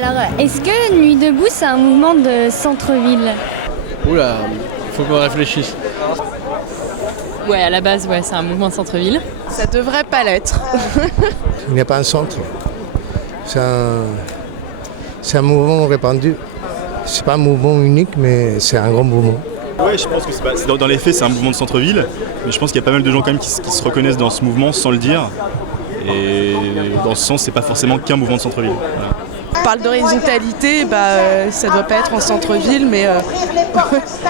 Alors, est-ce que Nuit debout, c'est un mouvement de centre-ville? Oula, faut qu'on réfléchisse. Ouais, à la base, ouais, c'est un mouvement de centre-ville. Ça devrait pas l'être. Il n'y a pas un centre. C'est un mouvement répandu. C'est pas un mouvement unique, mais c'est un grand mouvement. Ouais, je pense que dans les faits, c'est un mouvement de centre-ville, mais je pense qu'il y a pas mal de gens quand même qui se reconnaissent dans ce mouvement sans le dire. Et dans ce sens, c'est pas forcément qu'un mouvement de centre-ville. Voilà. On parle d'horizontalité, ça doit pas être en centre-ville, mais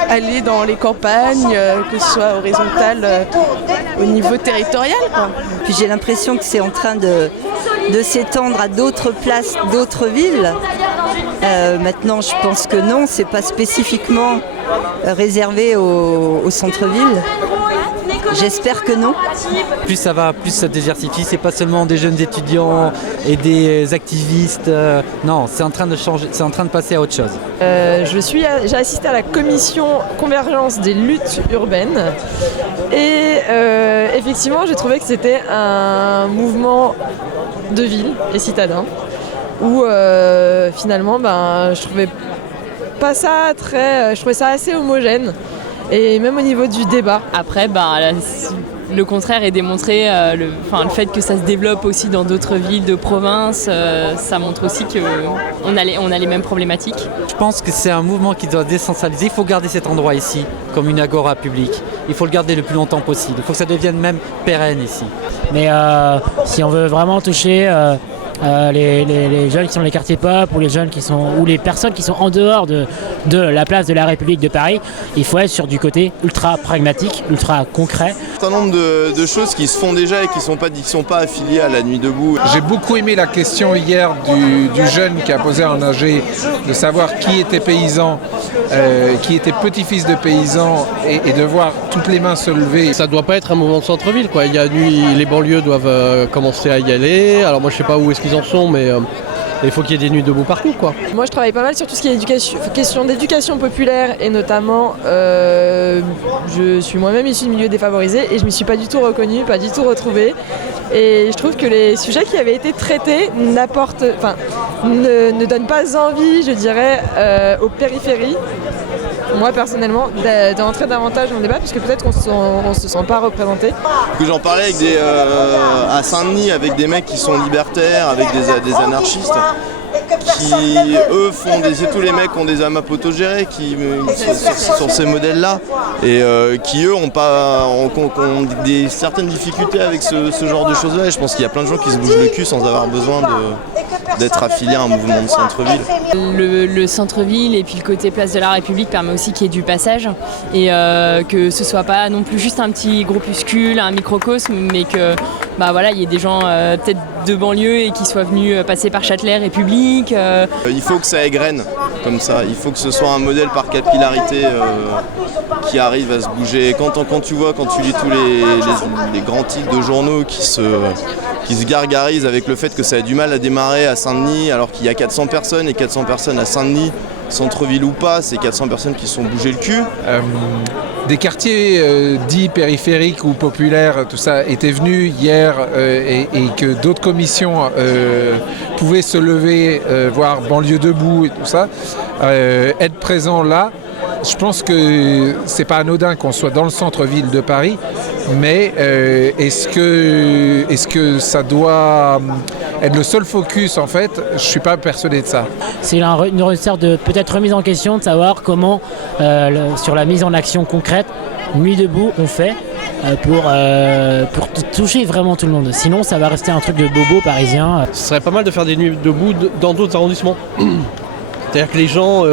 aller dans les campagnes, que ce soit horizontal au niveau territorial, quoi. Puis j'ai l'impression que c'est en train de s'étendre à d'autres places, d'autres villes. Maintenant, je pense que non, c'est pas spécifiquement réservé au centre-ville. J'espère que non. Plus ça va, plus ça diversifie. C'est pas seulement des jeunes étudiants et des activistes. Non, c'est en train de changer, c'est en train de passer à autre chose. J'ai assisté à la commission convergence des luttes urbaines et effectivement, j'ai trouvé que c'était un mouvement de ville et citadin où finalement, je trouvais pas ça je trouvais ça assez homogène. Et même au niveau du débat. Après, le contraire est démontré. Le fait que ça se développe aussi dans d'autres villes de province, ça montre aussi qu'on a les mêmes problématiques. Je pense que c'est un mouvement qui doit décentraliser. Il faut garder cet endroit ici comme une agora publique. Il faut le garder le plus longtemps possible. Il faut que ça devienne même pérenne ici. Mais si on veut vraiment toucher les jeunes qui sont dans les quartiers pop ou les jeunes ou les personnes qui sont en dehors de la place de la République de Paris, il faut être sur du côté ultra pragmatique, ultra concret. Un certain nombre de choses qui se font déjà et qui sont pas affiliées à la Nuit debout. J'ai beaucoup aimé la question hier du jeune qui a posé en AG de savoir qui était paysan, qui était petit-fils de paysan et de voir toutes les mains se lever. Ça doit pas être un mouvement de centre-ville, quoi. Les banlieues doivent commencer à y aller. Alors moi je sais pas où est-ce qu'ils en sont, mais il faut qu'il y ait des nuits debout partout, quoi. Moi je travaille pas mal sur tout ce qui est question d'éducation populaire et notamment je suis moi-même issue de milieux défavorisés et je m'y suis pas du tout reconnue, pas du tout retrouvée. Et je trouve que les sujets qui avaient été traités ne donnent pas envie, je dirais, aux périphéries. Moi personnellement, d'entrer davantage dans le débat, puisque peut-être qu'on se sent pas représenté. Que j'en parlais à Saint-Denis avec des mecs qui sont libertaires, avec des anarchistes, qui eux tous les mecs ont des AMAP autogérés sur ces modèles-là, et qui eux ont certaines difficultés avec ce genre de choses-là. Et je pense qu'il y a plein de gens qui se bougent le cul sans avoir besoin d'être affiliés à un mouvement de centre-ville. Le centre-ville et puis le côté place de la République permet aussi qu'il y ait du passage et que ce soit pas non plus juste un petit groupuscule, un microcosme, mais que il y ait des gens peut-être de banlieue et qui soient venus passer par Châtelet, République. Il faut que ça égrène comme ça, il faut que ce soit un modèle par capillarité qui arrive à se bouger. Quand tu lis tous les grands titres de journaux qui se gargarisent avec le fait que ça a du mal à démarrer à Saint-Denis alors qu'il y a 400 personnes et 400 personnes à Saint-Denis, centre-ville ou pas, c'est 400 personnes qui se sont bougées le cul. Des quartiers dits périphériques ou populaires, tout ça, étaient venus hier et que d'autres commissions pouvaient se lever, voir banlieue debout et tout ça, être présents là. Je pense que c'est pas anodin qu'on soit dans le centre-ville de Paris, mais est-ce que ça doit être le seul focus en fait? Je suis pas persuadé de ça. C'est une sorte de peut-être remise en question de savoir comment, sur la mise en action concrète, Nuit debout on fait pour toucher vraiment tout le monde. Sinon ça va rester un truc de bobo parisien. Ce serait pas mal de faire des nuits debout dans d'autres arrondissements. C'est-à-dire que les gens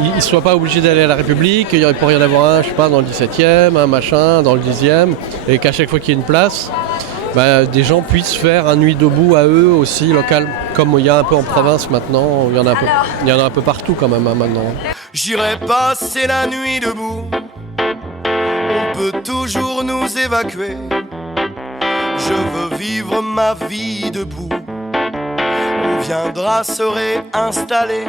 ils ne soient pas obligés d'aller à la République, il pourrait y en avoir un, je sais pas, dans le 17e, un machin, dans le 10e, et qu'à chaque fois qu'il y a une place, des gens puissent faire un nuit debout à eux aussi, local, comme il y a un peu en province maintenant, il y en a un peu partout quand même maintenant. J'irai passer la nuit debout, on peut toujours nous évacuer, je veux vivre ma vie debout, on viendra se réinstaller.